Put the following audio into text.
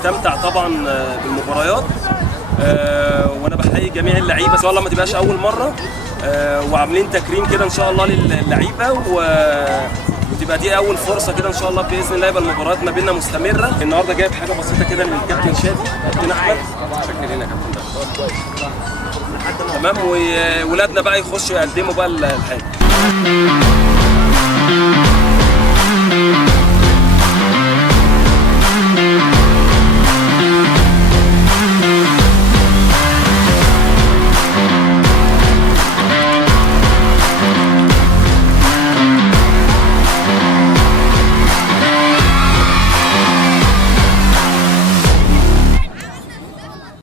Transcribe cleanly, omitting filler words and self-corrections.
بنستمتع طبعا بالمباريات. وانا بحيي جميع اللعيبه ان شاء الله ما تبقاش اول مره، وعاملين تكريم كده ان شاء الله للعيبه، وتبقى دي اول فرصه كده ان شاء الله باذن الله يبقى المباريات ما بيننا مستمره. النهارده جايب حاجه بسيطه كده من الكابتن شادي كابتن احمد، شكرا يا كابتن. تمام، وولادنا بقى يخشوا يقدموا بقى الحاجه.